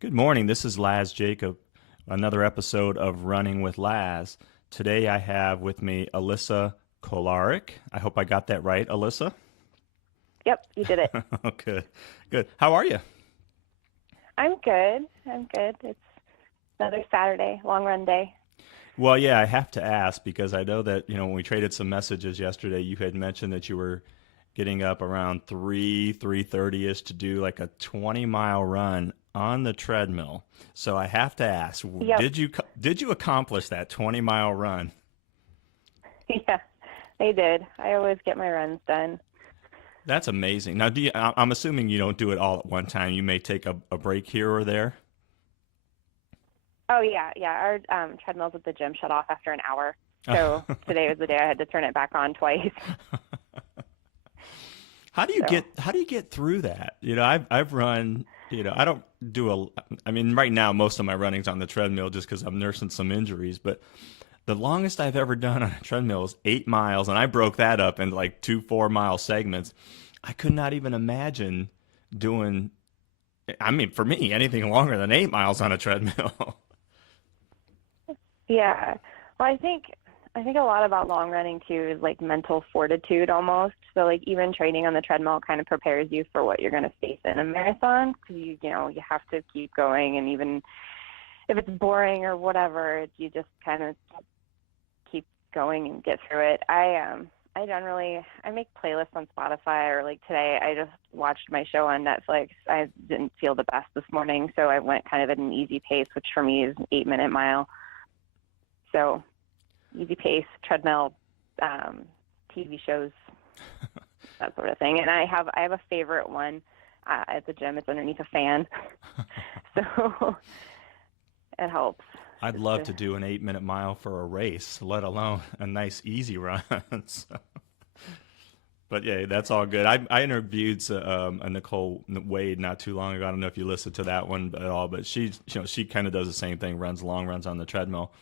Good morning. This is Laz Jacob, another episode of Running with Laz. Today I have with me Alissa Kolarik. I hope I got that right, Alissa. Yep, you did it. Oh, good, good. How are you? I'm good. I'm good. It's another Saturday, long run day. Well, yeah, I have to ask because I know that, when we traded some messages yesterday, you had mentioned that you were getting up around 3:30ish to do like a 20-mile run on the treadmill. So I have to ask, Yep. did you accomplish that 20-mile run? Yeah, I did. I always get my runs done. That's amazing. Now, I'm assuming you don't do it all at one time. You may take a break here or there. Oh yeah, yeah. Our treadmills at the gym shut off after an hour. So today was the day I had to turn it back on twice. So How do you get through that? I've run, I don't do I mean, right now most of my running's on the treadmill just because I'm nursing some injuries, but the longest I've ever done on a treadmill is 8 miles, and I broke that up into like two 4 mile segments. I could not even imagine doing, I mean, for me, anything longer than 8 miles on a treadmill. yeah. Well, I think a lot about long running too is like mental fortitude almost. So like even training on the treadmill kind of prepares you for what you're going to face in a marathon because you have to keep going, and even if it's boring or whatever, you just kind of keep going and get through it. I make playlists on Spotify, or like today I just watched my show on Netflix. I didn't feel the best this morning, so I went kind of at an easy pace, which for me is 8 minute mile. So easy pace, treadmill, TV shows, that sort of thing. And I have a favorite one at the gym. It's underneath a fan, so it helps. I'd Just love to, to do an 8 minute mile for a race, let alone a nice easy run. So, but yeah, that's all good. I interviewed a Nicole Wade not too long ago. I don't know if you listened to that one at all, but she kind of does the same thing, runs long runs on the treadmill,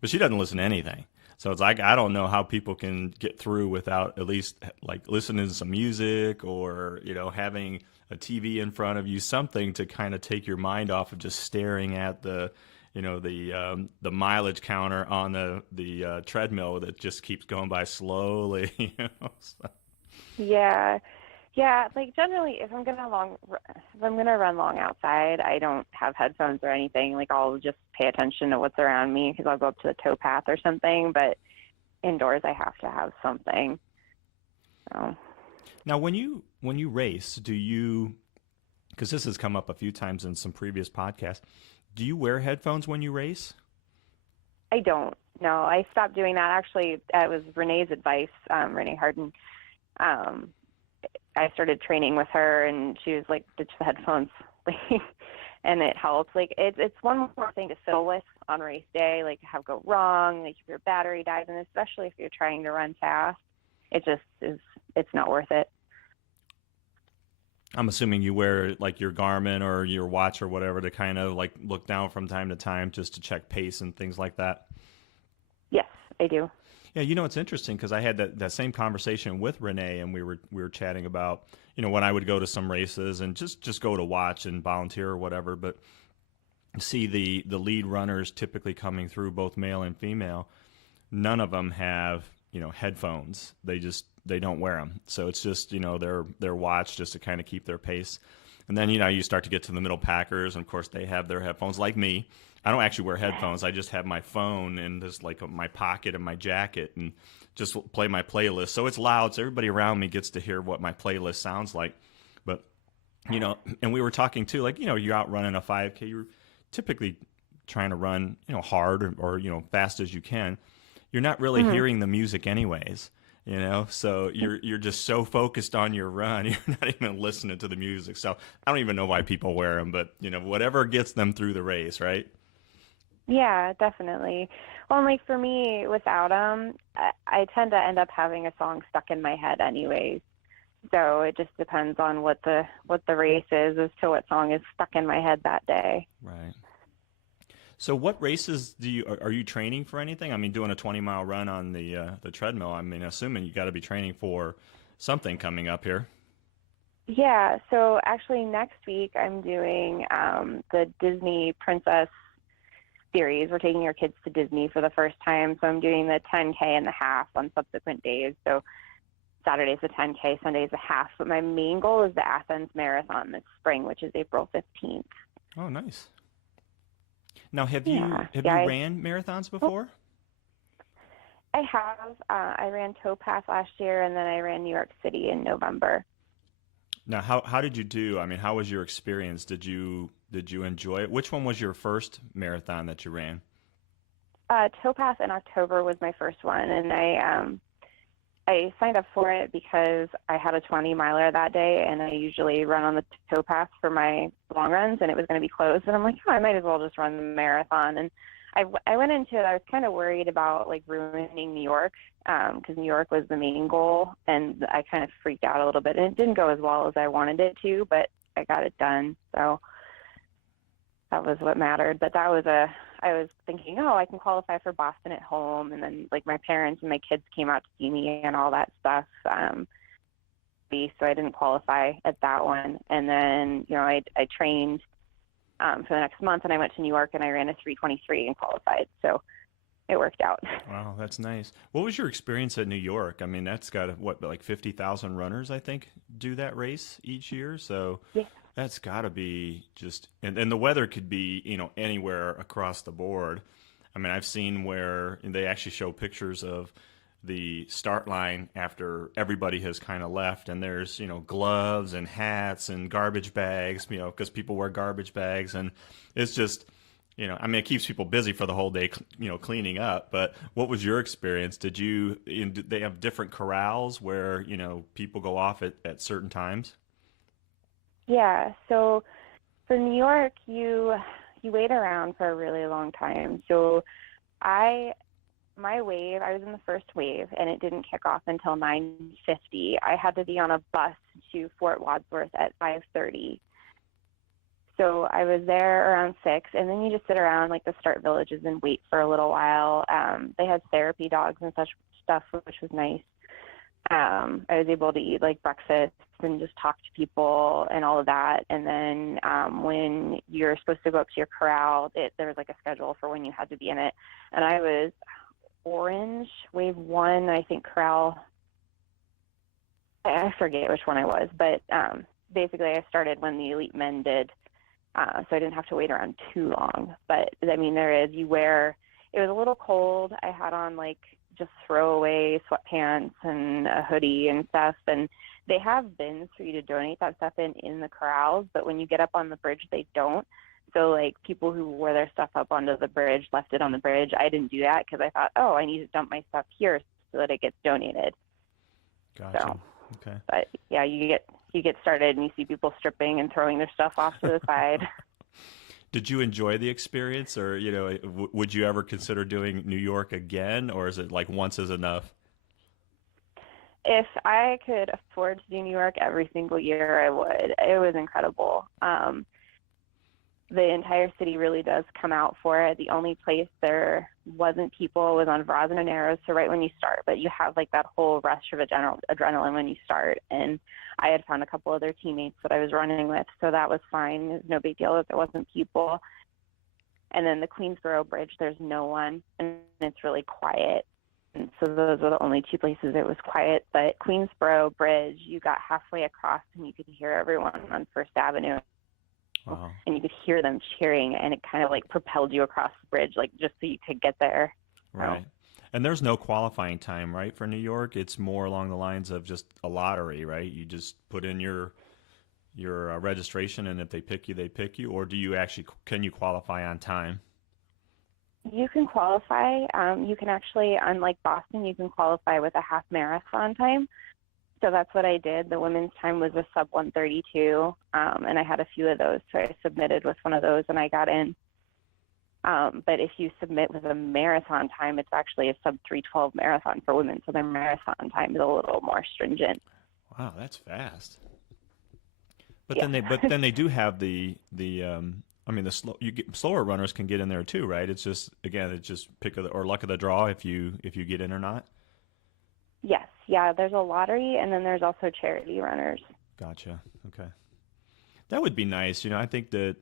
but she doesn't listen to anything. So it's like I don't know how people can get through without at least like listening to some music, or having a TV in front of you, something to kind of take your mind off of just staring at the mileage counter on the treadmill that just keeps going by slowly. So, yeah, yeah. Like generally, if I'm gonna run long outside, I don't have headphones or anything. Like I'll just pay attention to what's around me because I'll go up to the towpath or something. But indoors, I have to have something. So. now, when you race, do you? Because this has come up a few times in some previous podcasts. Do you wear headphones when you race? I don't. No, I stopped doing that. Actually, it was Renee's advice, Renee Harden. Um, I started training with her, and she was like, "Ditch the headphones," like, and it helps. Like, it's one more thing to fiddle with on race day, like have go wrong, like if your battery dies, and especially if you're trying to run fast, it just is. It's not worth it. I'm assuming you wear like your Garmin or your watch or whatever to kind of like look down from time to time just to check pace and things like that. Yes, I do. Yeah, it's interesting because I had that same conversation with Renee, and we were chatting about when I would go to some races and just go to watch and volunteer or whatever, but see the lead runners typically coming through, both male and female. None of them have headphones. They don't wear them, so it's just their watch just to kind of keep their pace. And then you start to get to the middle packers, and of course they have their headphones. Like me, I don't actually wear headphones. I just have my phone in this like my pocket and my jacket, and just play my playlist. So it's loud, so everybody around me gets to hear what my playlist sounds like. But and we were talking too, like you're out running a 5K, you're typically trying to run hard, or fast as you can. You're not really Hmm. hearing the music anyways. So you're just so focused on your run, you're not even listening to the music. So I don't even know why people wear them, but whatever gets them through the race, right? Yeah, definitely. Well, and like for me, without them, I tend to end up having a song stuck in my head anyways. So it just depends on what the race is as to what song is stuck in my head that day. Right. So what races are you training for anything? I mean, doing a 20-mile run on the treadmill. I mean, assuming you got to be training for something coming up here. Yeah, so actually next week I'm doing the Disney Princess series. We're taking our kids to Disney for the first time, so I'm doing the 10K and the half on subsequent days. So Saturday's the 10K, Sunday's the half. But my main goal is the Athens Marathon this spring, which is April 15th. Oh, nice. Now, have you Yeah, have yeah. you ran marathons before? I have. I ran Towpath last year, and then I ran New York City in November. Now, how did you do? I mean, how was your experience? Did you enjoy it? Which one was your first marathon that you ran? Towpath in October was my first one, and I signed up for it because I had a 20 miler that day, and I usually run on the towpath for my long runs, and it was going to be closed. And I'm like, oh, I might as well just run the marathon. And I went into it, I was kind of worried about like ruining New York because New York was the main goal, and I kind of freaked out a little bit. And it didn't go as well as I wanted it to, but I got it done. So that was what mattered. But I was thinking, oh, I can qualify for Boston at home. And then like my parents and my kids came out to see me and all that stuff. So I didn't qualify at that one. And then, I trained for the next month, and I went to New York and I ran a 3:23 and qualified. So it worked out. Wow, that's nice. What was your experience at New York? I mean, that's got what, like 50,000 runners, I think, do that race each year. So Yeah. that's got to be just, and the weather could be, anywhere across the board. I mean, I've seen where they actually show pictures of the start line after everybody has kind of left, and there's, gloves and hats and garbage bags, because people wear garbage bags, and it's just, I mean, it keeps people busy for the whole day, cleaning up. But what was your experience? Did they have different corrals where, people go off at certain times? Yeah. So for New York, you wait around for a really long time. So I my wave, I was in the first wave, and it didn't kick off until 9:50. I had to be on a bus to Fort Wadsworth at 5:30. So I was there around 6, and then you just sit around like the start villages and wait for a little while. They had therapy dogs and such stuff, which was nice. I was able to eat like breakfast and just talk to people and all of that. And then when you're supposed to go up to your corral, there was like a schedule for when you had to be in it. And I was orange, wave 1, I think corral. I forget which one I was, but basically I started when the elite men did, so I didn't have to wait around too long. But I mean, it was a little cold. I had on like just throwaway sweatpants and a hoodie and stuff, and they have bins for you to donate that stuff in the corrals, but when you get up on the bridge, they don't. So like people who wore their stuff up onto the bridge left it on the bridge. I didn't do that because I thought, oh, I need to dump my stuff here so that it gets donated. Gotcha. So, Okay. but yeah, you get started and you see people stripping and throwing their stuff off to the side. Did you enjoy the experience, or would you ever consider doing New York again, or is it like once is enough? If I could afford to do New York every single year, I would. It was incredible. The entire city really does come out for it. The only place there wasn't people was on Verrazano Narrows, so right when you start, but you have like that whole rush of adrenaline when you start. And I had found a couple other teammates that I was running with, so that was fine. It was no big deal that there wasn't people. And then the Queensboro Bridge, there's no one, and it's really quiet. And so those were the only two places it was quiet. But Queensboro Bridge, you got halfway across and you could hear everyone on First Avenue. Wow. And you could hear them cheering, and it kind of like propelled you across the bridge, like just so you could get there. Right. And there's no qualifying time, right, for New York? It's more along the lines of just a lottery, right? You just put in your registration, and if they pick you, they pick you. Or can you qualify on time? You can qualify. You can actually, unlike Boston, you can qualify with a half marathon time. So that's what I did. The women's time was a sub 132, and I had a few of those. So I submitted with one of those, and I got in. But if you submit with a marathon time, it's actually a sub 3:12 marathon for women. So their marathon time is a little more stringent. Wow, that's fast. Yeah. Then they do have I mean, slower runners can get in there too, right? It's just pick or luck of the draw if you get in or not. Yes. Yeah. There's a lottery, and then there's also charity runners. Gotcha. Okay. That would be nice. I think that,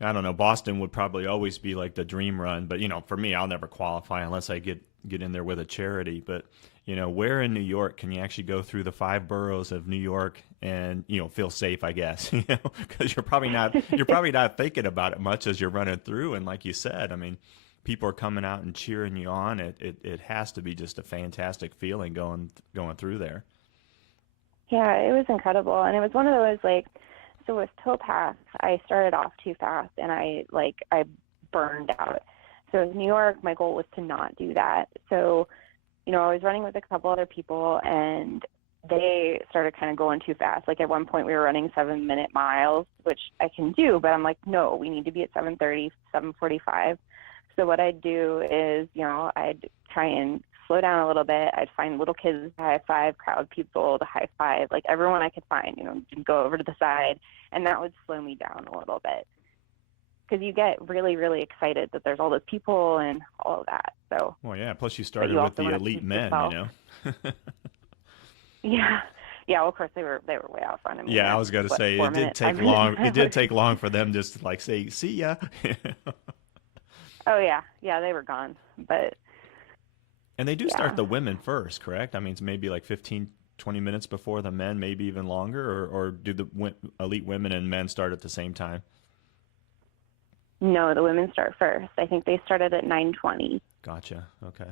I don't know, Boston would probably always be like the dream run, but for me, I'll never qualify unless I get in there with a charity. But where in New York can you actually go through the five boroughs of New York and feel safe? I guess because you're probably not thinking about it much as you're running through. And like you said, I mean, people are coming out and cheering you on. It has to be just a fantastic feeling going through there. Yeah, it was incredible. And it was one of those like, so with towpath, I started off too fast and I burned out. So with New York, my goal was to not do that. So, I was running with a couple other people and they started kind of going too fast. Like at one point we were running 7-minute miles, which I can do, but I'm like, no, we need to be at 7:30, 7:45. So what I'd do is, I'd try and slow down a little bit. I'd find little kids to high five, crowd people to high five, like everyone I could find, go over to the side, and that would slow me down a little bit. Because you get really, really excited that there's all those people and all of that. So, Well, yeah. Plus, you but started you with also the want to elite pace men. yourself. Yeah, yeah. Well, of course they were way out front of me. Yeah, I At, was going to what, say it did 4 minutes, take 5 long. It did minutes? take long for them just to like say, "See ya." Oh yeah, yeah. They were gone, but And they do start yeah. the women first, correct? I mean, it's maybe like 15, 20 minutes before the men, maybe even longer, or do the elite women and men start at the same time? No, the women start first. I think they started at 9:20. Gotcha. Okay.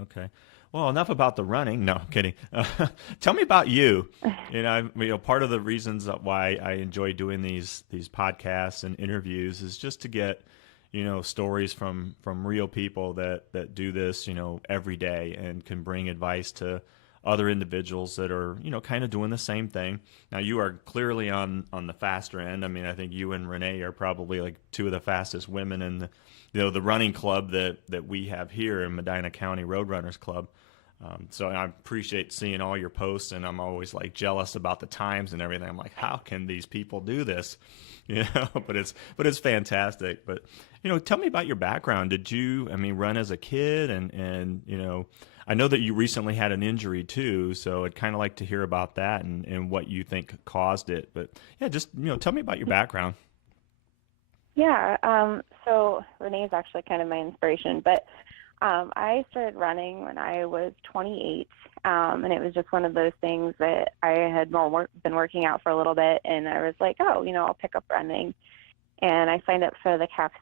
Okay. Well, enough about the running. No, I'm kidding. Tell me about you. Part of the reasons why I enjoy doing these podcasts and interviews is just to get, stories from real people that do this, every day and can bring advice to other individuals that are, kind of doing the same thing. Now, you are clearly on the faster end. I mean, I think you and Renee are probably like two of the fastest women in the running club that we have here in Medina County Roadrunners Club. So I appreciate seeing all your posts, and I'm always like jealous about the times and everything. I'm like, how can these people do this? But it's fantastic. But tell me about your background. Did you, I mean, run as a kid, and I know that you recently had an injury too, so I'd kind of like to hear about that and what you think caused it. But yeah, just tell me about your background. Yeah. So Renee is actually kind of my inspiration, but I started running when I was 28, and it was just one of those things that I had been working out for a little bit, and I was like, oh, I'll pick up running. And I signed up for the Cap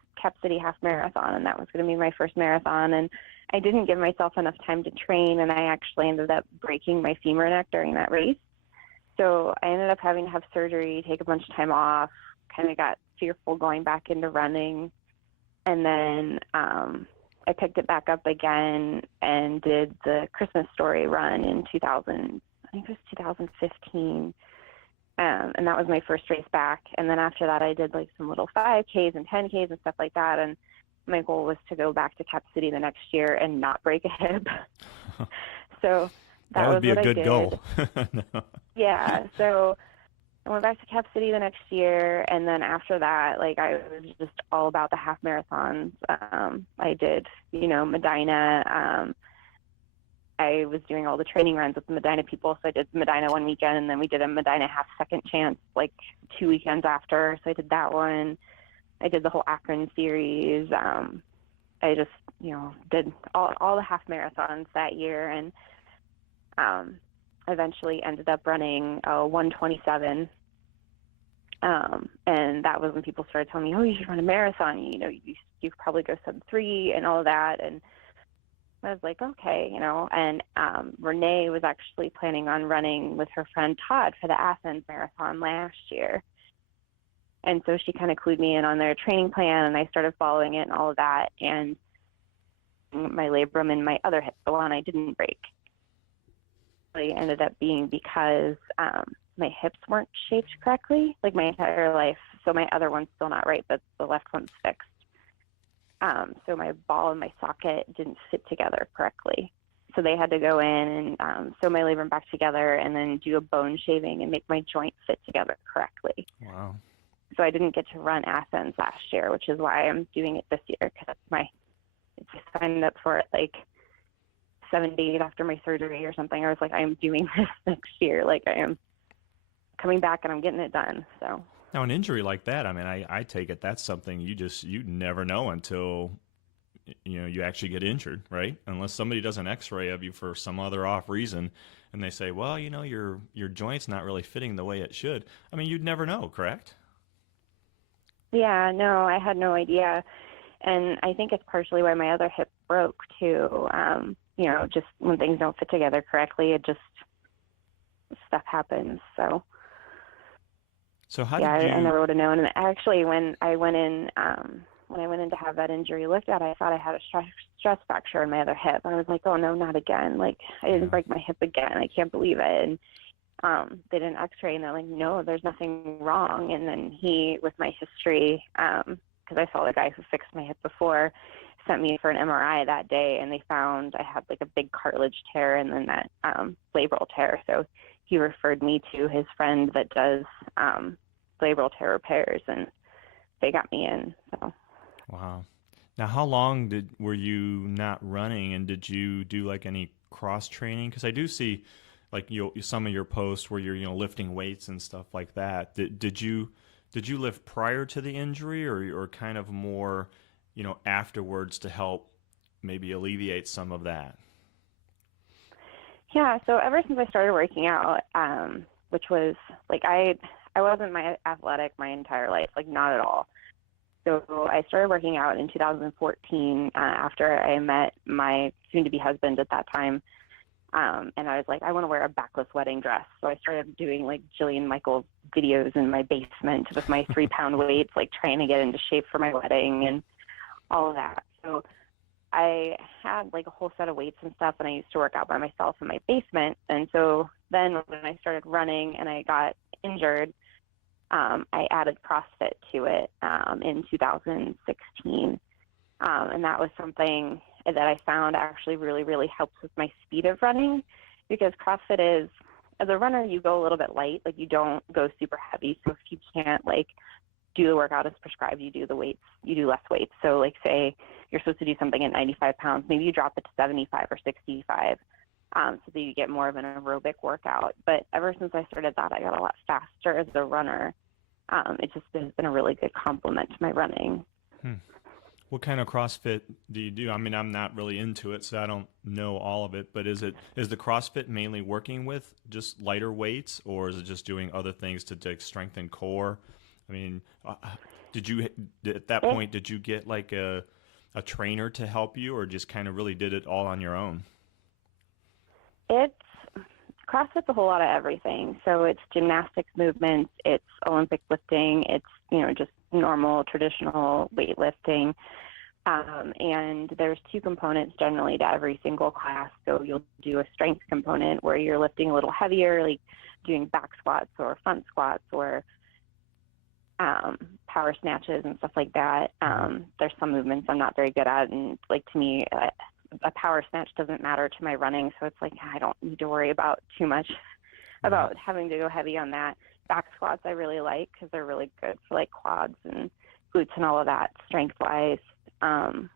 City Half Marathon, and that was going to be my first marathon. And I didn't give myself enough time to train, and I actually ended up breaking my femur neck during that race. So I ended up having to have surgery, take a bunch of time off, kind of got fearful going back into running. And then I picked it back up again and did the Christmas Story run in 2000, I think it was 2015. And that was my first race back. And then after that, I did like some little 5Ks and 10Ks and stuff like that. And my goal was to go back to Cap City the next year and not break a hip. So That that would was be a what I good did. goal. No. Yeah. So I went back to Cap City the next year, and then after that, like I was just all about the half marathons. I did, Medina. I was doing all the training runs with the Medina people, so I did Medina one weekend, and then we did a Medina half second chance like 2 weekends after. So I did that one. I did the whole Akron series. I just, did all the half marathons that year, and eventually ended up running a 127. And that was when people started telling me, oh, you should run a marathon. You could probably go sub-3 and all of that. And I was like, okay, and Renee was actually planning on running with her friend Todd for the Athens Marathon last year. And so she kind of clued me in on their training plan, and I started following it and all of that. And my labrum in my other hip, the one I didn't break, really ended up being because my hips weren't shaped correctly, like my entire life. So my other one's still not right, but the left one's fixed. So my ball and my socket didn't fit together correctly. So they had to go in and sew my labrum back together and then do a bone shaving and make my joint fit together correctly. Wow. So I didn't get to run Athens last year, which is why I'm doing it this year, because I signed up for it like 7 days after my surgery or something. I was like, I am doing this next year. Like I am coming back and I'm getting it done. So Now, an injury like that, I mean, I take it that's something you never know until you actually get injured, right? Unless somebody does an X-ray of you for some other off reason, and they say, well, your joint's not really fitting the way it should. I mean, you'd never know, correct? yeah, no, I had no idea. And I think it's partially why my other hip broke too. Just when things don't fit together correctly, it just stuff happens. So So how yeah, did I you? never would have known. And actually, when I went in to have that injury looked at, I thought I had a stress fracture in my other hip. I was like, oh no, not again! Like I didn't Yeah. break my hip again. I can't believe it. And they did an X-ray, and they're like, no, there's nothing wrong. And then he, with my history, because I saw the guy who fixed my hip before, sent me for an MRI that day, and they found I had like a big cartilage tear and then that labral tear. So he referred me to his friend that does labral tear repairs, and they got me in. So Wow. Now, how long were you not running, and did you do like any cross training? Because I do see like some of your posts where you're lifting weights and stuff like that. Did you lift prior to the injury, or kind of more afterwards to help maybe alleviate some of that? yeah, so ever since I started working out, which was like I wasn't my athletic my entire life, like not at all. So I started working out in 2014 after I met my soon-to-be husband at that time. And I was like, I want to wear a backless wedding dress. So I started doing like Jillian Michaels videos in my basement with my 3-pound weights, like trying to get into shape for my wedding and all of that. So I had like a whole set of weights and stuff, and I used to work out by myself in my basement. And so then when I started running and I got injured, I added CrossFit to it in 2016. And that was something that I found actually really, really helps with my speed of running, because CrossFit is, as a runner, you go a little bit light, like you don't go super heavy. So if you can't like do the workout as prescribed, you do less weights. So like say you're supposed to do something at 95 pounds, maybe you drop it to 75 or 65. So that you get more of an aerobic workout. But ever since I started that, I got a lot faster as a runner. It just has been a really good complement to my running. Hmm. What kind of CrossFit do you do? I mean, I'm not really into it, so I don't know all of it. But is the CrossFit mainly working with just lighter weights, or is it just doing other things to strengthen core? I mean, at that It, point did you get like a trainer to help you, or just kind of really did it all on your own? it's CrossFit's a whole lot of everything. So it's gymnastics movements, it's Olympic lifting, it's just normal traditional weightlifting. And there's 2 components generally to every single class. So you'll do a strength component where you're lifting a little heavier, like doing back squats or front squats or power snatches and stuff like that. There's some movements I'm not very good at, and like to me, a power snatch doesn't matter to my running, so it's like I don't need to worry about too much Right. about having to go heavy on that. Back squats I really like because they're really good for like quads and glutes and all of that strength-wise. And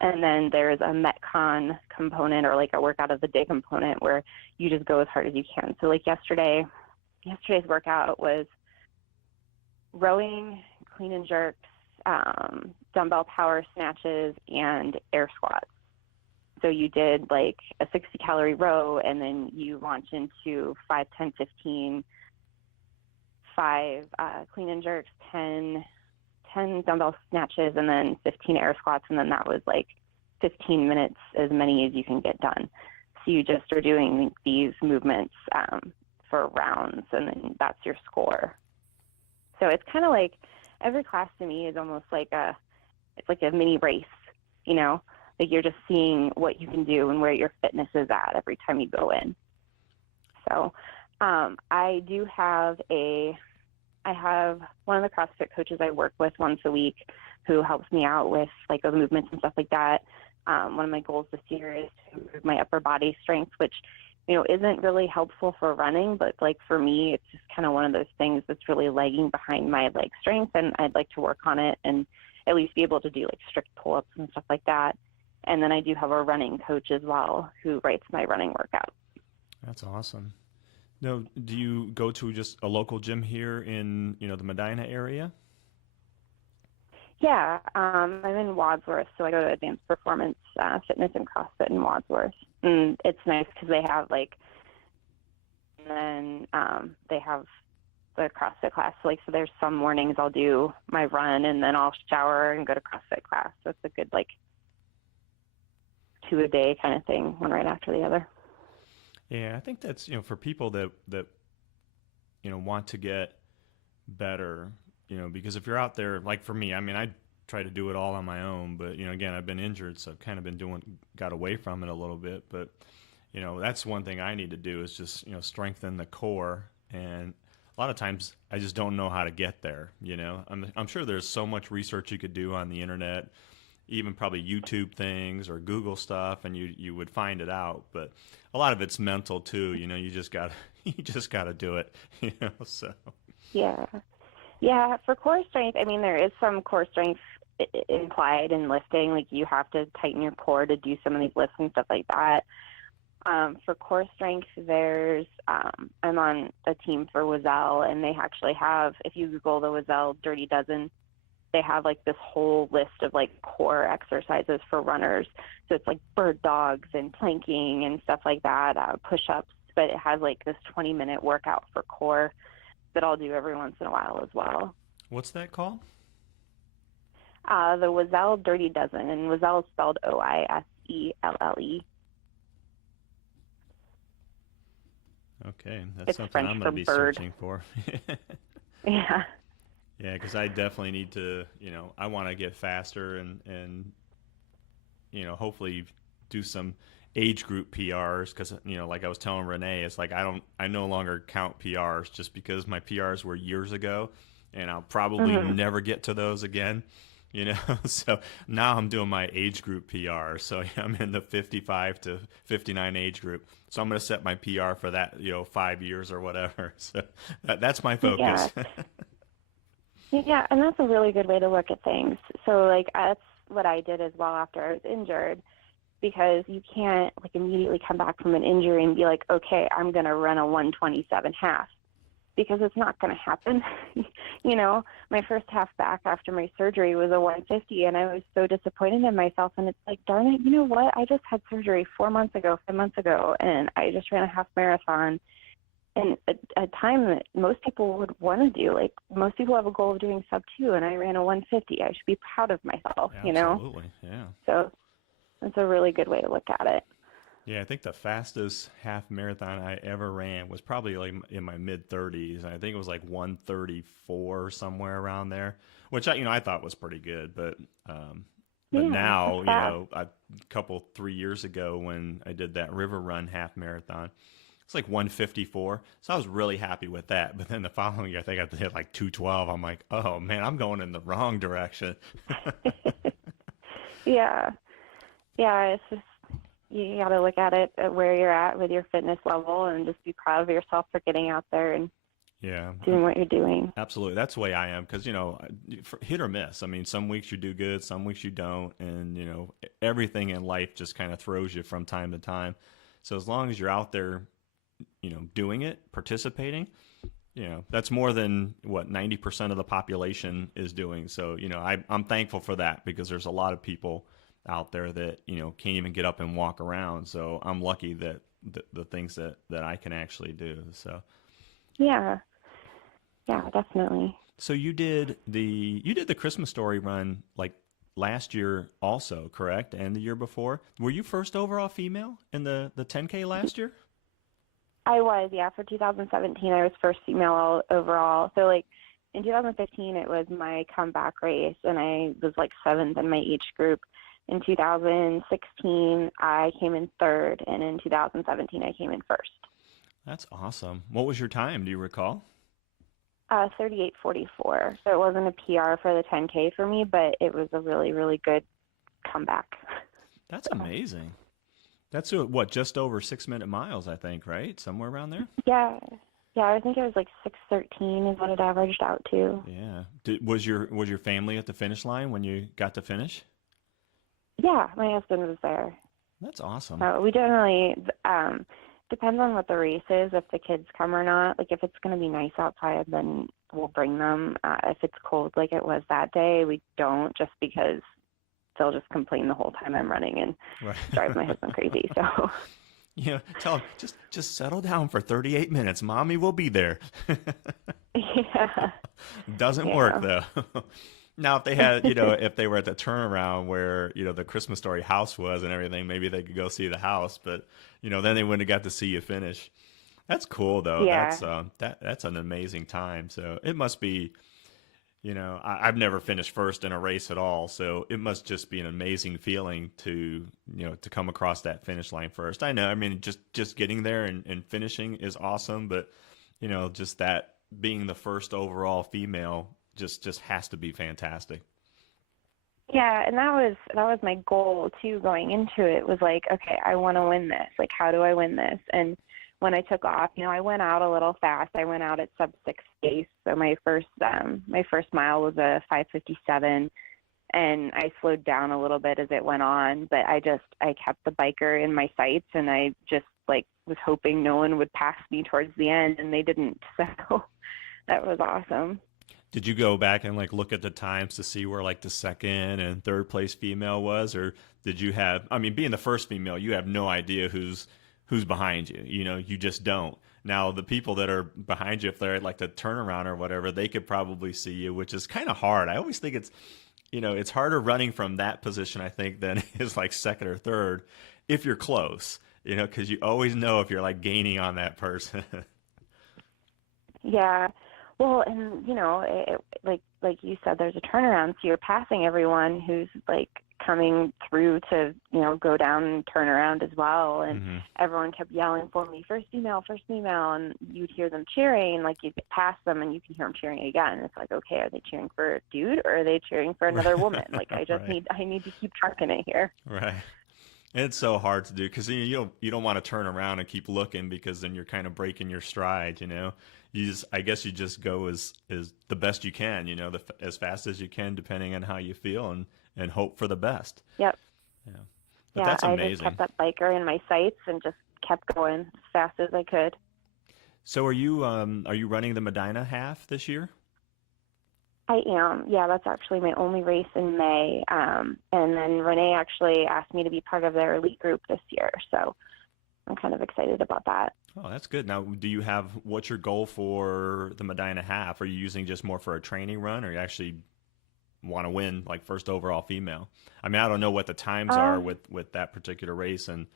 then there's a Metcon component, or like a workout of the day component, where you just go as hard as you can. So like yesterday's workout was rowing, clean and jerks, dumbbell power snatches, and air squats. So you did like a 60-calorie row, and then you launch into 5, 10, 15, 5 clean and jerks, 10 dumbbell snatches, and then 15 air squats, and then that was like 15 minutes, as many as you can get done. So you just are doing these movements for rounds, and then that's your score. So it's kind of like every class to me is almost like it's like a mini race, like you're just seeing what you can do and where your fitness is at every time you go in. So I have one of the CrossFit coaches I work with once a week who helps me out with like the movements and stuff like that. One of my goals this year is to improve my upper body strength, which isn't really helpful for running, but like for me, it's just kind of one of those things that's really lagging behind my leg strength, and I'd like to work on it and at least be able to do like strict pull-ups and stuff like that. And then I do have a running coach as well who writes my running workout. That's awesome. No, do you go to just a local gym here in, the Medina area? Yeah, I'm in Wadsworth, so I go to Advanced Performance Fitness and CrossFit in Wadsworth. And it's nice because they have and then they have the CrossFit class. So there's some mornings I'll do my run and then I'll shower and go to CrossFit class. So it's a good two a day kind of thing, one right after the other. Yeah, I think that's, for people that want to get better, because if you're out there, like for me, I mean, I try to do it all on my own, but, again, I've been injured, so I've kind of got away from it a little bit, but, that's one thing I need to do is just, strengthen the core, and a lot of times I just don't know how to get there, I'm sure there's so much research you could do on the internet, even probably YouTube things or Google stuff, and you would find it out, but a lot of it's mental too, you just got to do it, so. Yeah. Yeah, for core strength, I mean, there is some core strength implied in lifting. Like, you have to tighten your core to do some of these lifts and stuff like that. For core strength, I'm on a team for Wazelle, and they actually have, if you Google the Wazelle Dirty Dozen, they have this whole list of core exercises for runners. So it's bird dogs and planking and stuff like that, push-ups, but it has this 20-minute workout for core that I'll do every once in a while as well. What's that called? The Wazelle Dirty Dozen, and Wazelle is spelled Oiselle. Okay, that's it's something French I'm for going to be bird. searching for. Yeah. Yeah, because I definitely need to, I want to get faster and hopefully do some age group PRs because, like I was telling Renee, it's I no longer count PRs just because my PRs were years ago and I'll probably never get to those again, So now I'm doing my age group PR. So I'm in the 55 to 59 age group. So I'm going to set my PR for that, 5 years or whatever. So that's my focus. Yeah. Yeah, and that's a really good way to look at things. So, that's what I did as well after I was injured, because you can't, immediately come back from an injury and be like, okay, I'm going to run a 127 half, because it's not going to happen. My first half back after my surgery was a 150, and I was so disappointed in myself, and it's darn it, you know what? I just had surgery 4 months ago, 5 months ago, and I just ran a half marathon. And a time that most people would want to do, most people have a goal of doing sub 2, and I ran a 150. I should be proud of myself, Absolutely, yeah. So that's a really good way to look at it. Yeah, I think the fastest half marathon I ever ran was probably in my mid 30s. I think it was 134 somewhere around there, which I thought was pretty good. But now, a couple 3 years ago when I did that River Run half marathon, it's 154. So I was really happy with that. But then the following year, I think I hit 212. I'm like, oh man, I'm going in the wrong direction. Yeah. It's just, you got to look at it at where you're at with your fitness level and just be proud of yourself for getting out there and doing what you're doing. Absolutely. That's the way I am. Cause hit or miss. I mean, some weeks you do good, some weeks you don't. And everything in life just kind of throws you from time to time. So as long as you're out there, doing it, participating, that's more than what 90% of the population is doing. So, I'm thankful for that because there's a lot of people out there that, can't even get up and walk around. So I'm lucky that the things that I can actually do. So. Yeah, definitely. So you did the Christmas Story run last year also, correct? And the year before. Were you first overall female in the 10K last year? I was, yeah. For 2017, I was first female overall. So, in 2015, it was my comeback race, and I was, 7th in my age group. In 2016, I came in 3rd, and in 2017, I came in 1st. That's awesome. What was your time? Do you recall? 38:44. So it wasn't a PR for the 10K for me, but it was a really, really good comeback. That's amazing. That's just over 6-minute miles, I think, right? Somewhere around there? Yeah, I think it was 6:13 is what it averaged out to. Yeah. Was your family at the finish line when you got to finish? Yeah, my husband was there. That's awesome. So we generally, depends on what the race is, if the kids come or not. Like if it's going to be nice outside, then we'll bring them. If it's cold like it was that day, we don't, just because they'll just complain the whole time I'm running and Right. drive my husband crazy. So Tell them just settle down for 38 minutes. Mommy will be there. yeah, Doesn't work yeah, though. Now, if they had, if they were at the turnaround where, the Christmas Story house was and everything, maybe they could go see the house, but, then they wouldn't have got to see you finish. That's cool though. yeah. That's an amazing time. So it must be, I've never finished first in a race at all, so it must just be an amazing feeling to, to come across that finish line first. I know, I mean, just getting there and finishing is awesome, but, just that being the first overall female just has to be fantastic. Yeah, and that was my goal too going into it, was like, okay, I want to win this. Like, how do I win this? And when I took off, I went out a little fast. I went out at sub 6 pace. So my first mile was a 5:57, and I slowed down a little bit as it went on, but I kept the biker in my sights, and I just like was hoping no one would pass me towards the end, and they didn't. So that was awesome. Did you go back and like look at the times to see where like the second and third place female was, or did you have? I mean, being the first female, you have no idea who's behind you. You just don't. Now the people that are behind you, if they're at like the turnaround or whatever, they could probably see you, which is kind of hard. I always think it's harder running from that position, I think, than it is like second or third if you're close. Because you always know if you're like gaining on that person. Yeah. Well, and like you said, there's a turnaround, so you're passing everyone who's like coming through to go down and turn around as well, and Hmm. everyone kept yelling for me, first female, and you'd hear them cheering, and like you'd get past them and you can hear them cheering again. It's like, okay, are they cheering for a dude or are they cheering for another woman? Like Right. I need to keep trucking it here. Right. It's so hard to do because you don't want to turn around and keep looking because then you're kind of breaking your stride. I guess you just go as the best you can, as fast as you can, depending on how you feel, and hope for the best. Yep. Yeah, but Yeah, that's I just kept amazing. that biker in my sights and just kept going as fast as I could. So are you running the Medina half this year? I am. Yeah, that's actually my only race in May. And then Renee actually asked me to be part of their elite group this year. So I'm kind of excited about that. Oh, that's good. Now, what's your goal for the Medina half? Are you using just more for a training run, or you actually want to win like first overall female? I mean, I don't know what the times are Um, with that particular race, and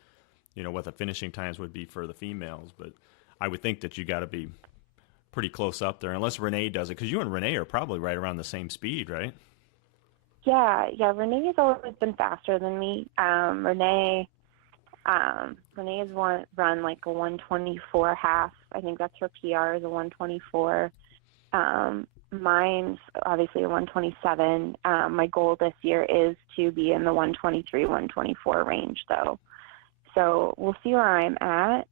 what the finishing times would be for the females, but I would think that you got to be pretty close up there, unless Renee does it, because you and Renee are probably right around the same speed, right? yeah. Renee has always been faster than me. Renee has run like a 124 half. I think that's her PR, is a 124. Mine's obviously a 127. My goal this year is to be in the 123, 124 range, though. So we'll see where I'm at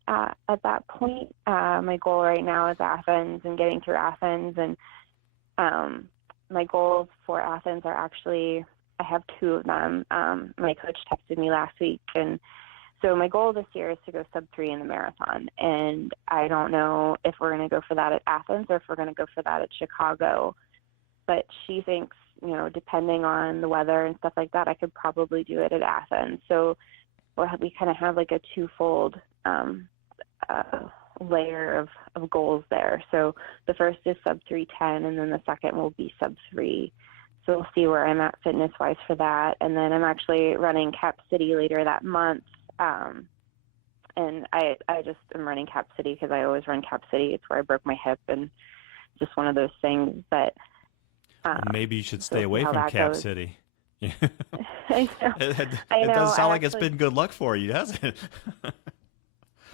that point. My goal right now is Athens and getting through Athens. And my goals for Athens are actually, I have two of them. My coach texted me last week, and so my goal this year is to go sub 3 in the marathon. And I don't know if we're going to go for that at Athens or if we're going to go for that at Chicago. But she thinks, depending on the weather and stuff like that, I could probably do it at Athens. So we kind of have like a twofold layer of goals there. So the first is sub 3:10, and then the second will be sub 3. So we'll see where I'm at fitness wise for that. And then I'm actually running Cap City later that month. And I just am running Cap City because I always run Cap City. It's where I broke my hip, and just one of those things. But Well, maybe you should so stay we'll see away how from that Cap goes. City. it, I know. I it know. doesn't sound I like it's actually, been good luck for you, does it?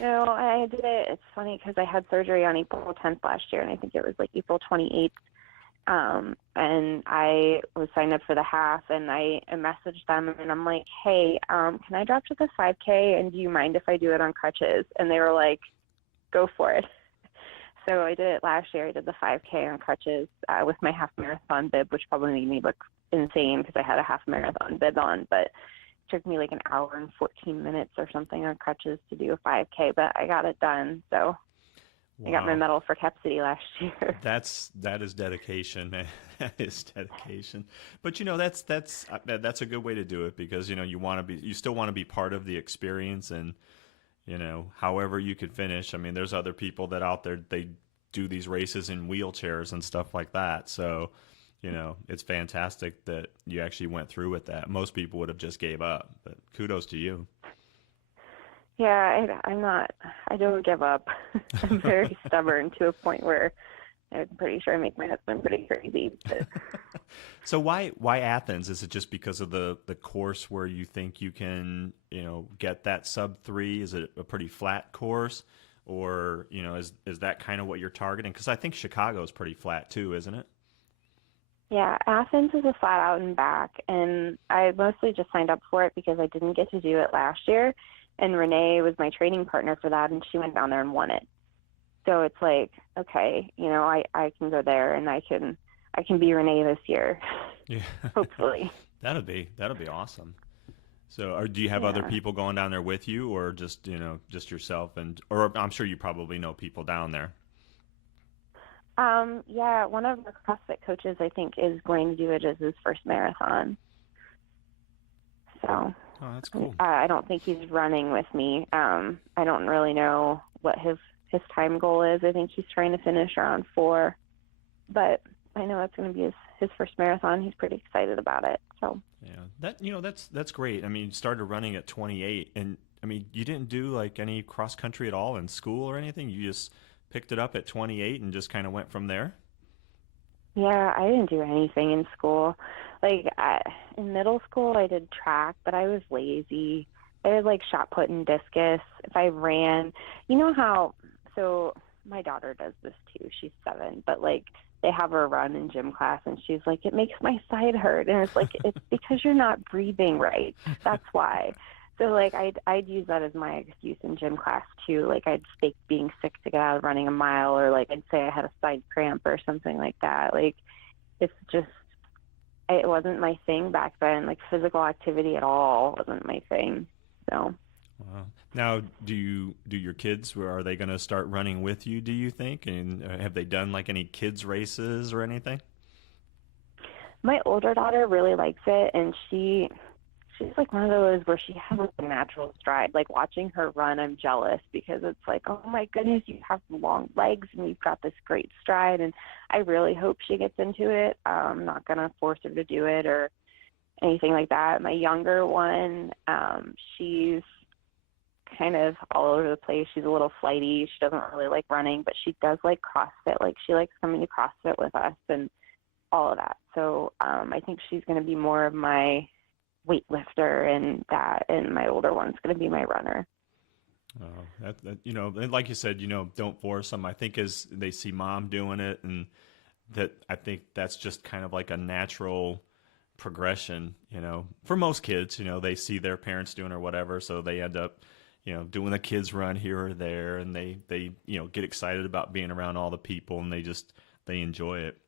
I did it. It's funny because I had surgery on April 10th last year, and I think it was like April 28th. And I was signed up for the half, and I messaged them, and I'm like, hey, can I drop to the 5K, and do you mind if I do it on crutches? And they were like, go for it. So I did it last year. I did the 5K on crutches with my half marathon bib, which probably made me look insane because I had a half marathon bib on. But took me like an hour and 14 minutes or something on crutches to do a 5K, but I got it done. So I got my Wow. medal for Cap City last year. That is dedication, man. That is dedication. But you know, that's a good way to do it because you know you still want to be part of the experience, and you know, however you could finish. I mean, there's other people that out there they do these races in wheelchairs and stuff like that. So, you know, it's fantastic that you actually went through with that. Most people would have just gave up, but kudos to you. Yeah, I don't give up. I'm very stubborn to a point where I'm pretty sure I make my husband pretty crazy. But So why Athens? Is it just because of the course where you think you can, you know, get that sub 3? Is it a pretty flat course, or you know, is that kind of what you're targeting? Because I think Chicago is pretty flat too, isn't it? yeah, Athens is a flat out and back, and I mostly just signed up for it because I didn't get to do it last year, and Renee was my training partner for that, and she went down there and won it. So it's like, okay, you know, I can go there and I can be Renee this year, Yeah, hopefully. that'll be awesome. So, do you have other Yeah. people going down there with you, or just you know just yourself? And or I'm sure you probably know people down there. Yeah, one of the CrossFit coaches I think is going to do it as his first marathon. So Oh, that's cool. I don't think he's running with me. I don't really know what his time goal is. I think he's trying to finish around 4, but I know it's going to be his first marathon. He's pretty excited about it. So Yeah, that you know that's great. I mean, you started running at 28, and I mean, you didn't do like any cross country at all in school or anything. You just picked it up at 28 and just kind of went from there. yeah, I didn't do anything in school. In middle school, I did track, but I was lazy. I did like shot put and discus. If I ran, you know how, so my daughter does this too. She's 7, but like they have her run in gym class and she's like, it makes my side hurt. And it's like, it's because you're not breathing right. That's why. So like I'd use that as my excuse in gym class too. Like I'd fake being sick to get out of running a mile, or like I'd say I had a side cramp or something like that. Like it's just, it wasn't my thing back then. Like physical activity at all wasn't my thing. So Wow. Now, do your kids? Are they going to start running with you? Do you think? And have they done like any kids races or anything? my older daughter really likes it, and she's like one of those where she has like a natural stride. Like watching her run, I'm jealous because it's like, oh my goodness, you have long legs and you've got this great stride. And I really hope she gets into it. I'm not gonna force her to do it or anything like that. My younger one, she's kind of all over the place. She's a little flighty. She doesn't really like running, but she does like CrossFit. Like she likes coming to CrossFit with us and all of that. So I think she's going to be more of my weightlifter and that, and my older one's going to be my runner. Oh, that you know, and like you said, you know, don't force them. I think as they see mom doing it, and that I think that's just kind of like a natural progression. You know, for most kids, you know, they see their parents doing or whatever, so they end up, you know, doing a kids run here or there, and they you know get excited about being around all the people, and they enjoy it.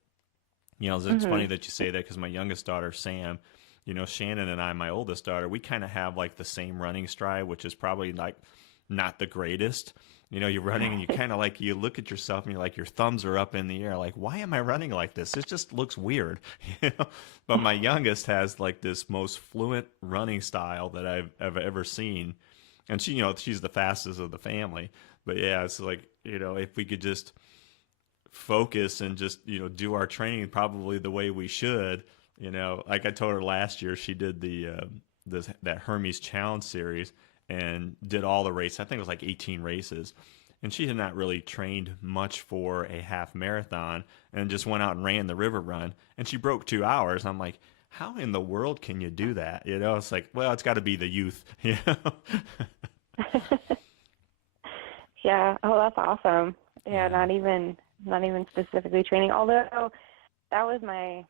You know, it's funny Mhm. that you say that because my youngest daughter, Sam, you know, Shannon and I, my oldest daughter, we kind of have like the same running stride, which is probably like not the greatest. You know, you're running and you kind of like, you look at yourself and you're like, your thumbs are up in the air. Like, why am I running like this? It just looks weird. You know? But my youngest has like this most fluent running style that I've ever seen. And she, you know, she's the fastest of the family. But yeah, it's like, you know, if we could just focus and just you know do our training probably the way we should, you know, like I told her last year she did that Hermes Challenge series and did all the races. I think it was like 18 races, and she had not really trained much for a half marathon and just went out and ran the river run, and she broke 2 hours. I'm like, how in the world can you do that? You know, it's like, well, it's got to be the youth. You know. Yeah. Oh, that's awesome. Yeah. Yeah. Not even specifically training. Although that was my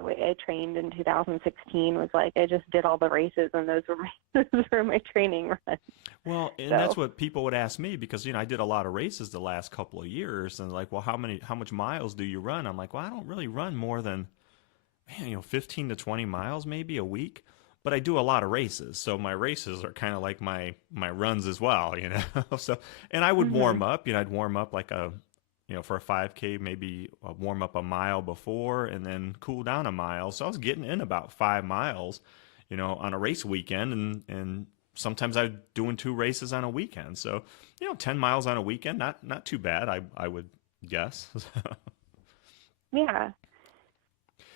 way I trained in 2016. Was like I just did all the races, and those were my those were my training runs. Well, and that's So what people would ask me because you know I did a lot of races the last couple of years, and like, well, how much miles do you run? I'm like, well, I don't really run more than man, you know, 15 to 20 miles maybe a week. but I do a lot of races. So my races are kind of like my runs as well, you know. So and I would warm Mhm. up, you know, I'd warm up like a for a 5K, maybe warm up a mile before and then cool down a mile. So I was getting in about 5 miles, on a race weekend, and sometimes I'm doing two races on a weekend. So, 10 miles on a weekend, not too bad, I would guess. Yeah.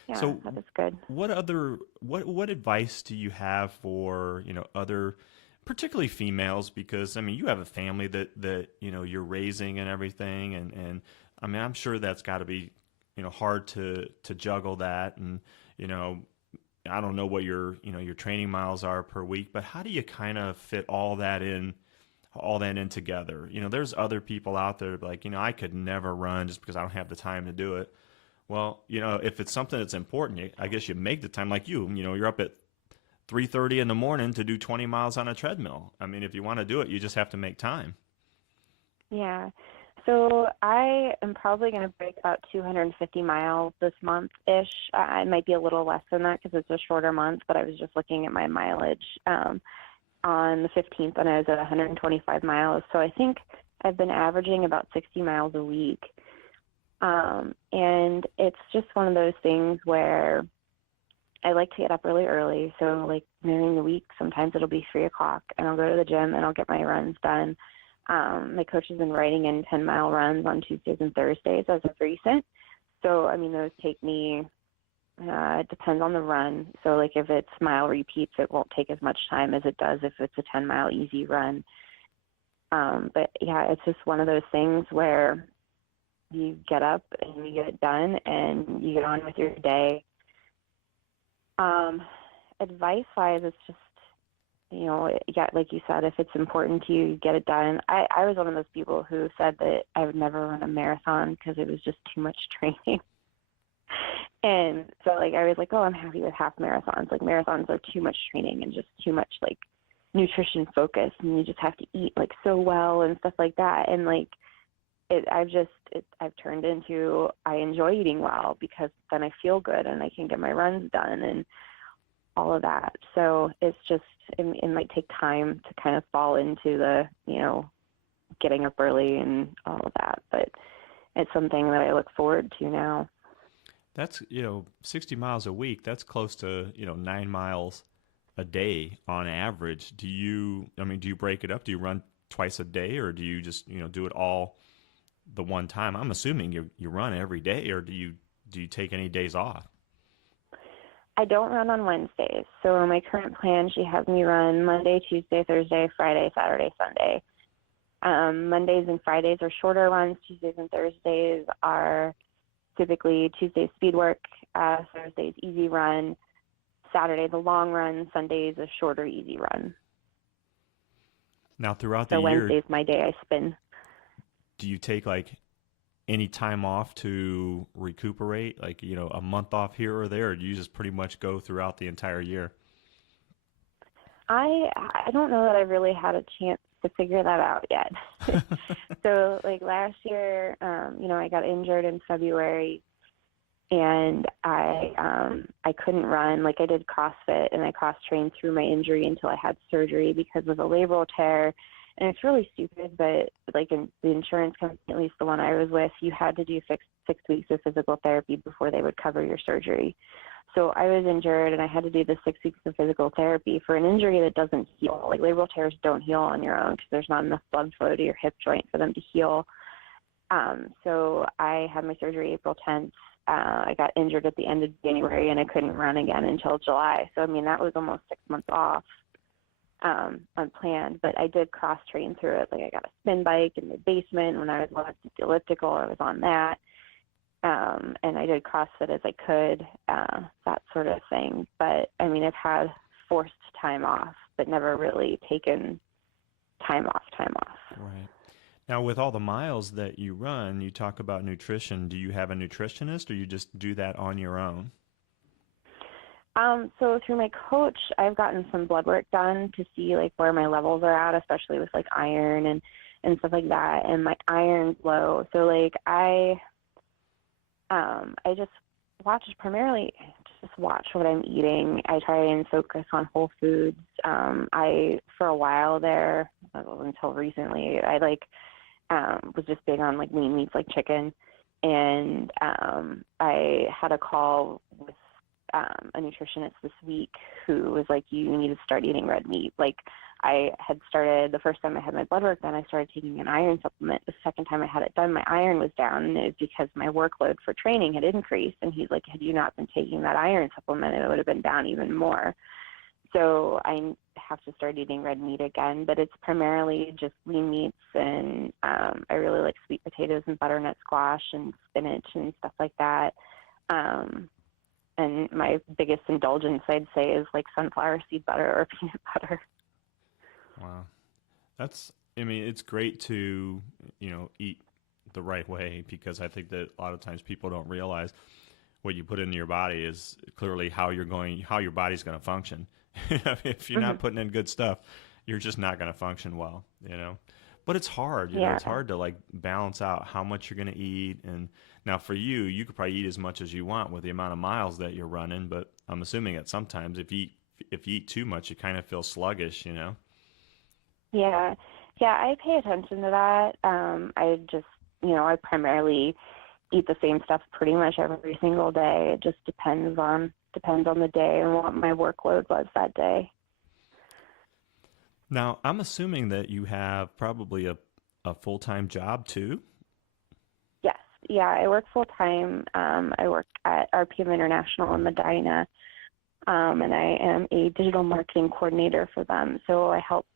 Yeah, So that is good. what advice do you have for, other particularly females, because I mean you have a family that you're raising and everything, and I mean I'm sure that's got to be hard to juggle that, and you know I don't know what your training miles are per week, but how do you kind of fit all that in together? There's other people out there like, I could never run just because I don't have the time to do it. Well, if it's something that's important, I guess you make the time, like you're up at 3:30 in the morning to do 20 miles on a treadmill. I mean, if you want to do it, you just have to make time. Yeah. So I am probably going to break about 250 miles this month-ish. It might be a little less than that because it's a shorter month, but I was just looking at my mileage on the 15th, and I was at 125 miles. So I think I've been averaging about 60 miles a week. And it's just one of those things where I like to get up really early. So like during the week, sometimes it'll be 3 o'clock and I'll go to the gym and I'll get my runs done. My coach has been writing in 10-mile runs on Tuesdays and Thursdays as of recent. So, I mean, those take me, it depends on the run. So like if it's mile repeats, it won't take as much time as it does if it's a 10-mile easy run. But yeah, it's just one of those things where you get up and you get it done and you get on with your day. Advice-wise, it's just, yeah, like you said, if it's important to you, you get it done. I was one of those people who said that I would never run a marathon because it was just too much training. And so, like, I was like, oh, I'm happy with half marathons. Like, marathons are too much training and just too much, like, nutrition focus. And you just have to eat, like, so well and stuff like that. And, like, I've turned into, I enjoy eating well because then I feel good and I can get my runs done and all of that. So it's just, it might take time to kind of fall into the, getting up early and all of that, but it's something that I look forward to now. That's, 60 miles a week. That's close to, 9 miles a day on average. Do you break it up? Do you run twice a day, or do you just, do it all the one time? I'm assuming you run every day, or do you take any days off? I don't run on Wednesdays. So in my current plan, she has me run Monday, Tuesday, Thursday, Friday, Saturday, Sunday. Mondays and Fridays are shorter runs. Tuesdays and Thursdays are typically Tuesdays speed work, Thursdays easy run, Saturday the long run, Sundays a shorter easy run. Now, throughout the So year, Wednesday's my day I spin. do you take like any time off to recuperate, like, a month off here or there, or do you just pretty much go throughout the entire year? I don't know that I really had a chance to figure that out yet. So like last year, I got injured in February and I couldn't run. Like I did CrossFit and I cross trained through my injury until I had surgery because of a labral tear. And it's really stupid, but like in the insurance company, at least the one I was with, you had to do 6 weeks of physical therapy before they would cover your surgery. So I was injured and I had to do the 6 weeks of physical therapy for an injury that doesn't heal. Like labral tears don't heal on your own because there's not enough blood flow to your hip joint for them to heal. So I had my surgery April 10th. I got injured at the end of January and I couldn't run again until July. So, I mean, that was almost 6 months off unplanned, but I did cross train through it. Like I got a spin bike in the basement when I was elliptical. I was on that. And I did CrossFit as I could, that sort of thing. But I mean, I've had forced time off, but never really taken time off. Right. Now, with all the miles that you run, you talk about nutrition. Do you have a nutritionist, or you just do that on your own? So through my coach, I've gotten some blood work done to see like where my levels are at, especially with like iron and stuff like that. And my iron's low. So like I just watch primarily just watch what I'm eating. I try and focus on whole foods. For a while there, until recently, I was just big on like lean meats like chicken. And I had a call with a nutritionist this week who was like, you need to start eating red meat. Like, I had started, the first time I had my blood work done, I started taking an iron supplement. The second time I had it done, my iron was down, and it was because my workload for training had increased. And he's like, had you not been taking that iron supplement, it would have been down even more. So I have to start eating red meat again, but it's primarily just lean meats, and I really like sweet potatoes and butternut squash and spinach and stuff like that. And my biggest indulgence, I'd say, is like sunflower seed butter or peanut butter. Wow. I mean, it's great to, eat the right way, because I think that a lot of times people don't realize what you put into your body is clearly how your body's going to function. If you're not putting in good stuff, you're just not going to function well. But it's hard, it's hard to like balance out how much you're going to eat. And now for you could probably eat as much as you want with the amount of miles that you're running, but I'm assuming that sometimes if you eat too much, you kind of feel sluggish. Yeah. Yeah, I pay attention to that. I just, I primarily eat the same stuff pretty much every single day. It just depends on the day and what my workload was that day. Now, I'm assuming that you have probably a full-time job too. Yes. Yeah, I work full time. I work at RPM International in Medina, and I am a digital marketing coordinator for them. So I help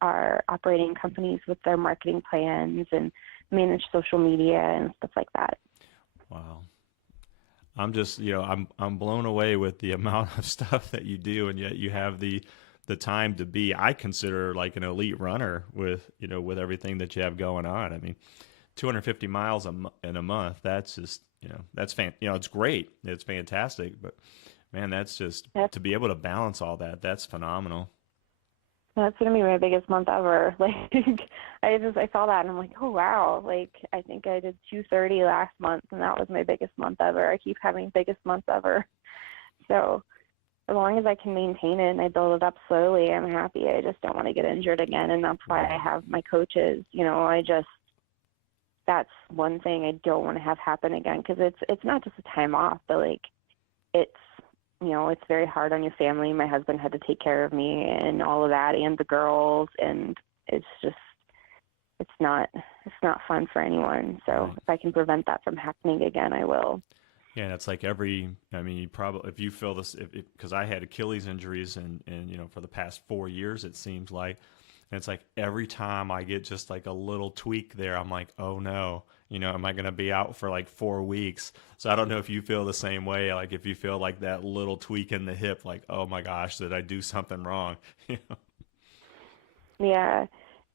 our operating companies with their marketing plans and manage social media and stuff like that. Wow. I'm just, I'm blown away with the amount of stuff that you do, and yet you have the time to be, I consider, like an elite runner with, with everything that you have going on. I mean, 250 miles in a month, that's just, that's it's great. It's fantastic, but man, that's just, to be able to balance all that, that's phenomenal. That's going to be my biggest month ever. Like, I saw that and I'm like, oh, wow. Like, I think I did 230 last month, and that was my biggest month ever. I keep having biggest months ever. So as long as I can maintain it and I build it up slowly, I'm happy. I just don't want to get injured again. And that's why I have my coaches. That's one thing I don't want to have happen again, because it's not just a time off, but like, it's, it's very hard on your family. My husband had to take care of me and all of that, and the girls, and it's not fun for anyone. So if I can prevent that from happening again, I will. Yeah, and it's like you probably, if you feel this, because I had Achilles injuries and for the past 4 years, it seems like, and it's like every time I get just like a little tweak there, I'm like, oh no, am I going to be out for like 4 weeks? So I don't know if you feel the same way, like if you feel like that little tweak in the hip, like, oh my gosh, did I do something wrong? Yeah.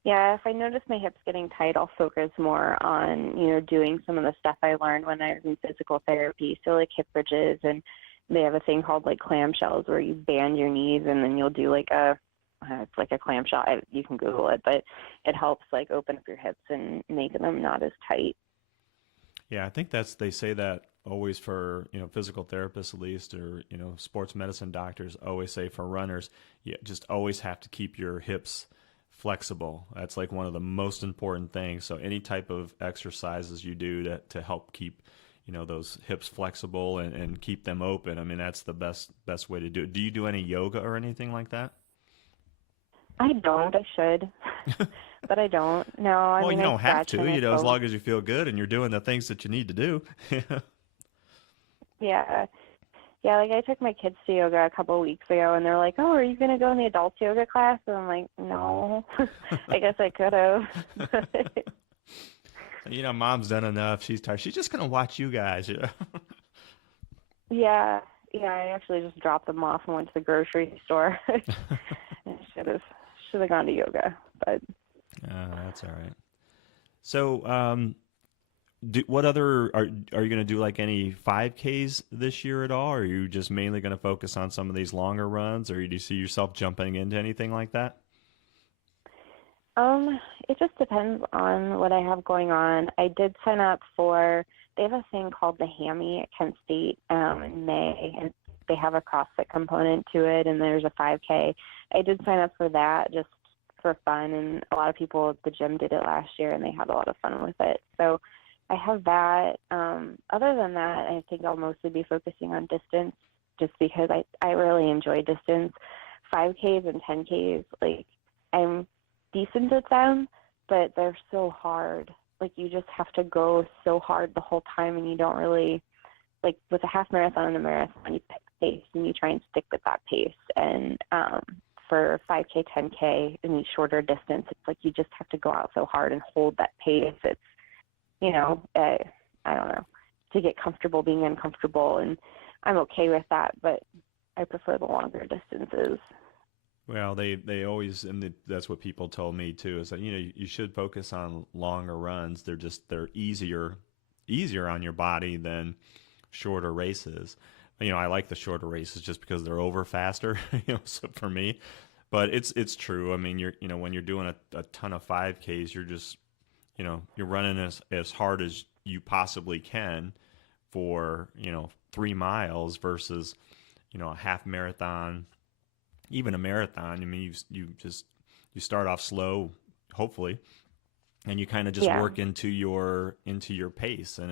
Yeah, if I notice my hips getting tight, I'll focus more on, doing some of the stuff I learned when I was in physical therapy. So like hip bridges, and they have a thing called like clamshells where you band your knees and then you'll do like it's like a clamshell. You can Google it, but it helps like open up your hips and make them not as tight. Yeah, I think they say that always for, physical therapists at least, or, sports medicine doctors always say for runners, you just always have to keep your hips flexible. That's like one of the most important things. So any type of exercises you do to help keep, those hips flexible and keep them open, I mean, that's the best way to do it. Do you do any yoga or anything like that? I don't. I should, but I don't. No, Well, you I don't have stretch to, and I as float. long as you feel good and you're doing the things that you need to do. Yeah. Yeah, like I took my kids to yoga a couple of weeks ago, and they're like, "Oh, are you going to go in the adults yoga class?" And I'm like, "No." I guess I could have. Mom's done enough. She's tired. She's just going to watch you guys. Yeah. Yeah, I actually just dropped them off and went to the grocery store. I should have gone to yoga, but That's all right. So, what other are you going to do, like any 5Ks this year at all? Or are you just mainly going to focus on some of these longer runs, or do you see yourself jumping into anything like that? it just depends on what I have going on. I did sign up for, they have a thing called the Hammy at Kent State in May, and they have a CrossFit component to it, and there's a 5K. I did sign up for that just for fun, and a lot of people at the gym did it last year, and they had a lot of fun with it. So I have that. Other than that, I think I'll mostly be focusing on distance, just because I really enjoy distance. 5Ks and 10Ks, like, I'm decent at them, but they're so hard. Like, you just have to go so hard the whole time, and you don't really, like, with a half marathon and a marathon, you pick pace and you try and stick with that pace. And for 5K, 10K, any shorter distance, it's like you just have to go out so hard and hold that pace. It's, I don't know, to get comfortable being uncomfortable, and I'm okay with that, but I prefer the longer distances. Well, they always, and that's what people told me too, is that, you should focus on longer runs. They're easier on your body than shorter races. I like the shorter races just because they're over faster, so for me. But it's true. I mean, when you're doing a ton of 5Ks, you're just, you're running as hard as you possibly can for, 3 miles versus, a half marathon, even a marathon. I mean, you start off slow, hopefully, and you kind of just work into your pace, and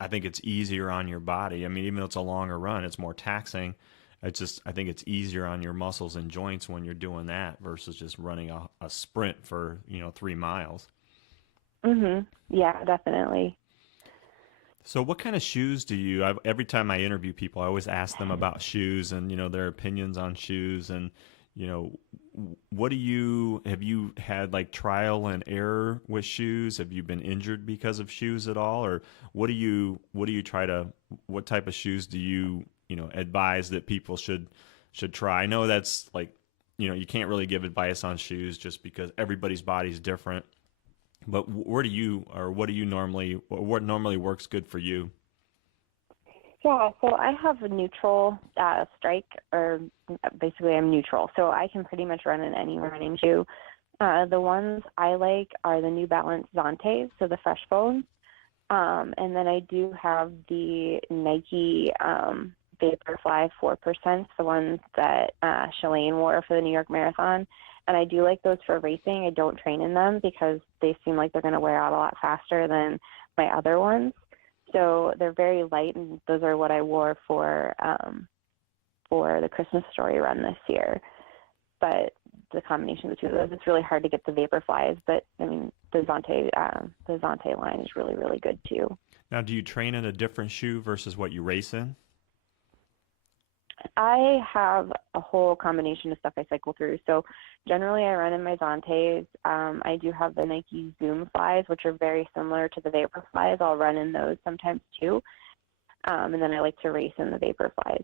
I think it's easier on your body. I mean, even though it's a longer run, it's more taxing. I think it's easier on your muscles and joints when you're doing that versus just running a sprint for 3 miles. Yeah, definitely. So what kind of shoes do every time I interview people, I always ask them about shoes and, their opinions on shoes. And, have you had like trial and error with shoes? Have you been injured because of shoes at all? Or what type of shoes do you, advise that people should try? I know that's like, you can't really give advice on shoes just because everybody's body's different. But what normally works good for you? Yeah, so I have a neutral strike, or basically I'm neutral, so I can pretty much run in any running shoe. The ones I like are the New Balance Zantes, so the Fresh Foams, and then I do have the Nike Vaporfly 4%, the ones that Shalane wore for the New York Marathon. And I do like those for racing. I don't train in them because they seem like they're going to wear out a lot faster than my other ones. So they're very light, and those are what I wore for the Christmas Story run this year. But the combination of the two of those, it's really hard to get the Vaporflies. But I mean, the Zante line is really, really good too. Now, do you train in a different shoe versus what you race in? I have a whole combination of stuff I cycle through. So generally I run in my Zantes. I do have the Nike Zoom Flies, which are very similar to the Vaporflies. I'll run in those sometimes too. And then I like to race in the Vaporflies.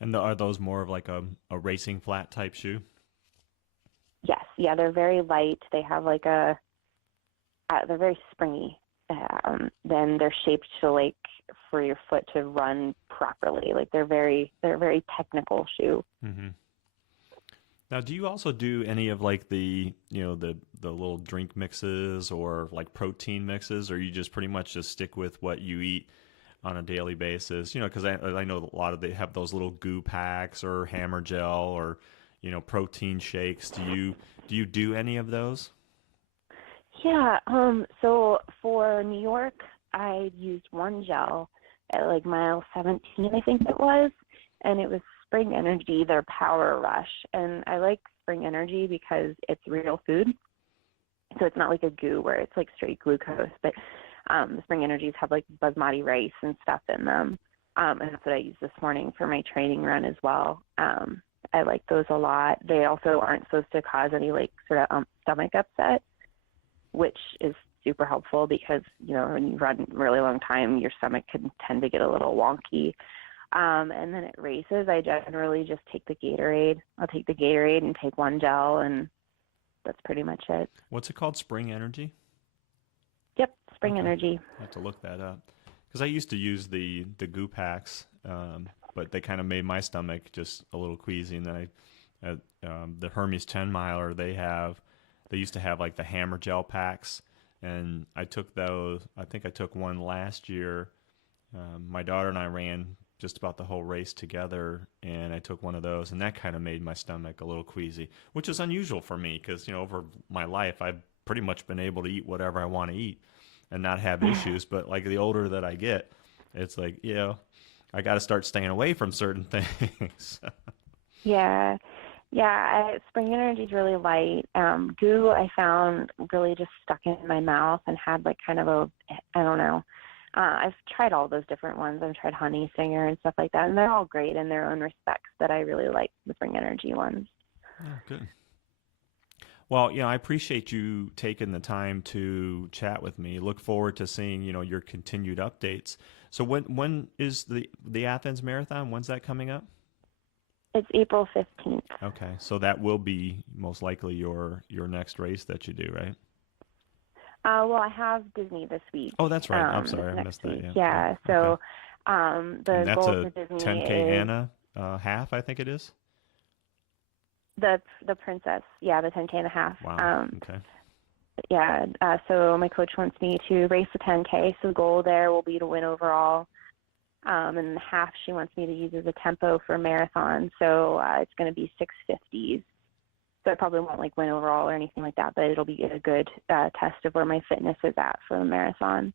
And are those more of like a racing flat type shoe? Yes. Yeah, they're very light. They have like they're very springy. Then they're shaped to like for your foot to run properly. Like they're very technical shoe. Mm-hmm. Now, do you also do any of like the little drink mixes or like protein mixes, or you just pretty much just stick with what you eat on a daily basis? Because I know a lot of they have those little goo packs or hammer gel or protein shakes. Do you do any of those? Yeah, so for New York, I used one gel at like mile 17, I think it was, and it was Spring Energy, their Power Rush. And I like Spring Energy because it's real food. So it's not like a goo where it's like straight glucose, but the Spring Energies have like basmati rice and stuff in them. And that's what I used this morning for my training run as well. I like those a lot. They also aren't supposed to cause any like sort of stomach upset, which is super helpful because, when you run a really long time, your stomach can tend to get a little wonky. And then at races, I generally just take the Gatorade. I'll take the Gatorade and take one gel, and that's pretty much it. What's it called? Spring Energy? Yep, Spring Energy. I have to look that up. Because I used to use the goo packs, but they kind of made my stomach just a little queasy. And then the Hermes 10 miler, they used to have like the hammer gel packs, and I took those. I think I took one last year. My daughter and I ran just about the whole race together, and I took one of those, and that kind of made my stomach a little queasy, which is unusual for me because over my life I've pretty much been able to eat whatever I want to eat and not have issues. But like the older that I get, it's like I got to start staying away from certain things. Yeah. Yeah, Spring Energy is really light. Goo I found really just stuck in my mouth and had like kind of I don't know. I've tried all those different ones. I've tried Honey Singer and stuff like that, and they're all great in their own respects, but I really like the Spring Energy ones. Oh, good. Well, I appreciate you taking the time to chat with me. Look forward to seeing, your continued updates. So when is the Athens Marathon? When's that coming up? It's April 15th. Okay, so that will be most likely your next race that you do, right? Well, I have Disney this week. Oh, that's right. I'm sorry, I missed that. Week. Yeah. Yeah. So, Okay. the And that's goal a for Disney 10K is Anna half, I think it is. the Princess. Yeah, the 10K and a half. Wow. Okay. Yeah. So my coach wants me to race the 10K. So the goal there will be to win overall. And the half she wants me to use as a tempo for a marathon. So it's going to be 6:50s. So I probably won't like win overall or anything like that, but it'll be a good test of where my fitness is at for the marathon.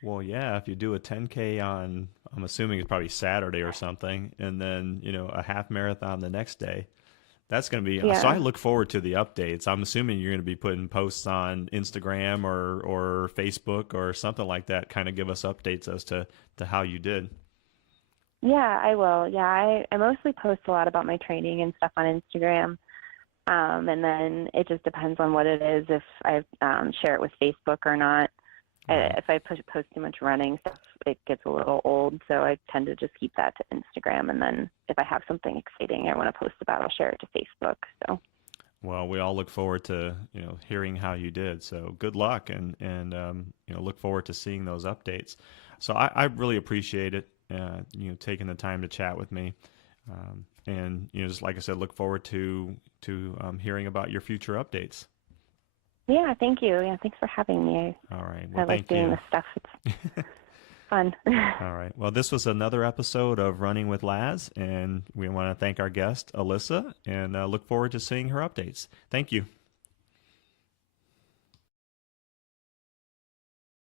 Well, yeah, if you do a 10K on, I'm assuming it's probably Saturday or something, and then, a half marathon the next day, that's going to be, Yeah. so I look forward to the updates. I'm assuming you're going to be putting posts on Instagram or Facebook or something like that, kind of give us updates as to how you did. Yeah, I will. Yeah, I mostly post a lot about my training and stuff on Instagram. And then it just depends on what it is, if I share it with Facebook or not. Right. If I post too much running stuff, it gets a little old, so I tend to just keep that to Instagram. And then if I have something exciting I want to post about, I'll share it to Facebook. So. Well, we all look forward to hearing how you did. So good luck, and look forward to seeing those updates. So I really appreciate it, taking the time to chat with me, and just like I said, look forward to hearing about your future updates. Yeah, thank you. Yeah, thanks for having me. All right. Well, I like thank doing you. this stuff. It's fun. All right. Well, this was another episode of Running with Laz, and we want to thank our guest, Alissa, and look forward to seeing her updates. Thank you.